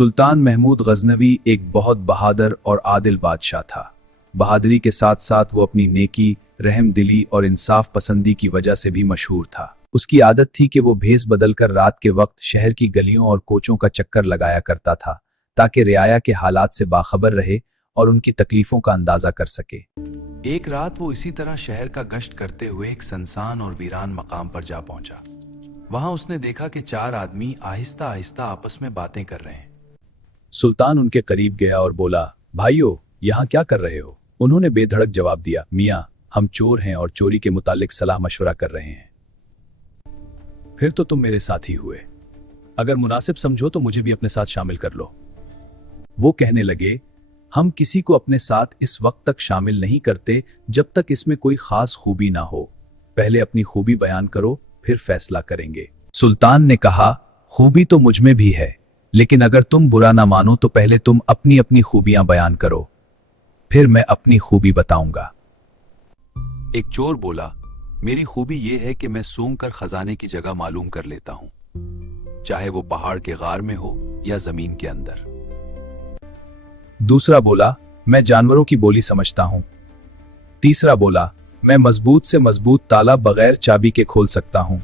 सुल्तान महमूद गजनवी एक बहुत बहादुर और आदिल बादशाह था। बहादुरी के साथ साथ वो अपनी नेकी, रहम दिली और इंसाफ पसंदी की वजह से भी मशहूर था। उसकी आदत थी कि वो भेस बदलकर रात के वक्त शहर की गलियों और कोचों का चक्कर लगाया करता था, ताकि रियाया के हालात से बाखबर रहे और उनकी तकलीफों का अंदाजा कर सके। एक रात वो इसी तरह शहर का गश्त करते हुए एक सुनसान और वीरान मकाम पर जा पहुंचा। वहां उसने देखा कि 4 आदमी आहिस्ता आहिस्ता आपस में बातें कर रहे हैं। सुल्तान उनके करीब गया और बोला, भाइयों, यहाँ क्या कर रहे हो? उन्होंने बेधड़क जवाब दिया, मियाँ, हम चोर हैं और चोरी के मुतालिक सलाह मशवरा कर रहे हैं। फिर तो तुम मेरे साथी हुए। अगर मुनासिब समझो तो मुझे भी अपने साथ शामिल कर लो। वो कहने लगे, हम किसी को अपने साथ इस वक्त तक शामिल नहीं करते जब तक इसमें कोई खास खूबी ना हो। पहले अपनी खूबी बयान करो, फिर फैसला करेंगे। सुल्तान ने कहा, खूबी तो मुझ में भी है, लेकिन अगर तुम बुरा ना मानो तो पहले तुम अपनी अपनी खूबियां बयान करो, फिर मैं अपनी खूबी बताऊंगा। एक चोर बोला, मेरी खूबी यह है कि मैं सूंघ कर खजाने की जगह मालूम कर लेता हूं, चाहे वो पहाड़ के गार में हो या जमीन के अंदर। दूसरा बोला, मैं जानवरों की बोली समझता हूं। तीसरा बोला, मैं मजबूत से मजबूत ताला बगैर चाबी के खोल सकता हूं।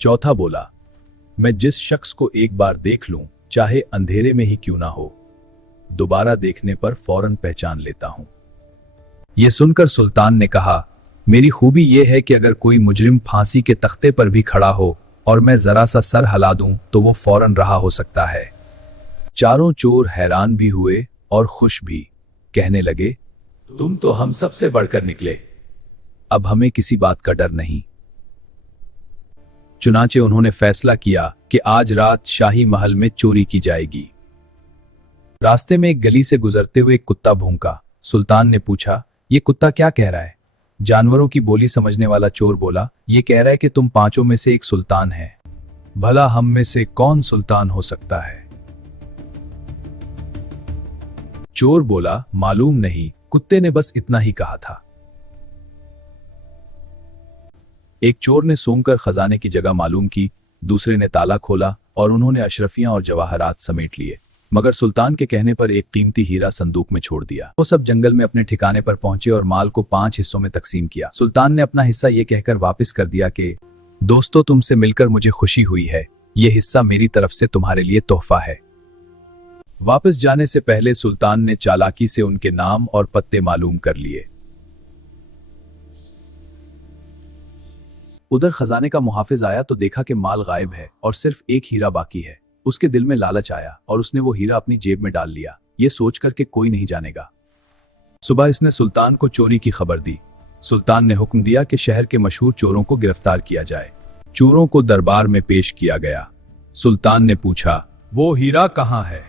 चौथा बोला, मैं जिस शख्स को एक बार देख लूं, चाहे अंधेरे में ही क्यों ना हो, दोबारा देखने पर फौरन पहचान लेता हूं। यह सुनकर सुल्तान ने कहा, मेरी खूबी यह है कि अगर कोई मुजरिम फांसी के तख्ते पर भी खड़ा हो और मैं जरा सा सर हिला दूं तो वो फौरन रहा हो सकता है। चारों चोर हैरान भी हुए और खुश भी। कहने लगे, तुम तो हम सबसे बढ़कर निकले, अब हमें किसी बात का डर नहीं। चुनाचे उन्होंने फैसला किया कि आज रात शाही महल में चोरी की जाएगी। रास्ते में एक गली से गुजरते हुए एक कुत्ता भौंका। सुल्तान ने पूछा, ये कुत्ता क्या कह रहा है? जानवरों की बोली समझने वाला चोर बोला, ये कह रहा है कि तुम पांचों में से एक सुल्तान है। भला हम में से कौन सुल्तान हो सकता है? चोर बोला, मालूम नहीं, कुत्ते ने बस इतना ही कहा था। एक चोर ने सूंघकर खजाने की जगह मालूम की, दूसरे ने ताला खोला और उन्होंने अशरफियां और जवाहरात समेट लिए, मगर सुल्तान के कहने पर एक कीमती हीरा संदूक में छोड़ दिया। वो सब जंगल में अपने ठिकाने पर पहुंचे और माल को 5 हिस्सों में तकसीम किया। सुल्तान ने अपना हिस्सा ये कहकर वापस कर दिया कि दोस्तों, तुमसे मिलकर मुझे खुशी हुई है, ये हिस्सा मेरी तरफ से तुम्हारे लिए तोहफा है। वापस जाने से पहले सुल्तान ने चालाकी से उनके नाम और पत्ते मालूम कर लिए। उधर खजाने का मुहाफिज आया तो देखा कि माल गायब है और सिर्फ एक हीरा बाकी है। उसके दिल में लालच आया और उसने वो हीरा अपनी जेब में डाल लिया, ये सोचकर कि कोई नहीं जानेगा। सुबह इसने सुल्तान को चोरी की खबर दी। सुल्तान ने हुक्म दिया कि शहर के मशहूर चोरों को गिरफ्तार किया जाए। चोरों को दरबार में पेश किया गया। सुल्तान ने पूछा, वो हीरा कहां है?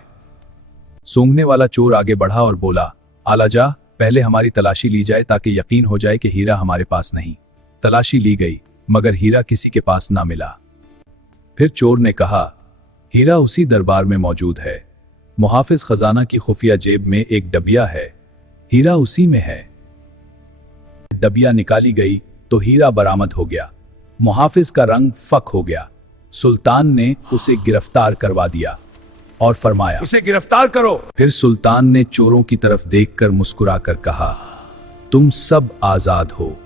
सूंघने वाला चोर आगे बढ़ा और बोला, आलाजा, पहले हमारी तलाशी ली जाए ताकि यकीन हो जाए कि हीरा हमारे पास नहीं। तलाशी ली गई, मगर हीरा किसी के पास ना मिला। फिर चोर ने कहा, हीरा उसी दरबार में मौजूद है। मुहाफिज खजाना की खुफिया जेब में एक डबिया है, हीरा उसी में है। डबिया निकाली गई तो हीरा बरामद हो गया। मुहाफिज का रंग फक हो गया। सुल्तान ने उसे गिरफ्तार करवा दिया और फरमाया, उसे गिरफ्तार करो। फिर सुल्तान ने चोरों की तरफ देखकर मुस्कुराकर कहा, तुम सब आजाद हो।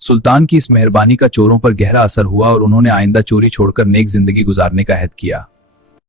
सुल्तान की इस मेहरबानी का चोरों पर गहरा असर हुआ और उन्होंने आइंदा चोरी छोड़कर नेक जिंदगी गुजारने का अहद किया।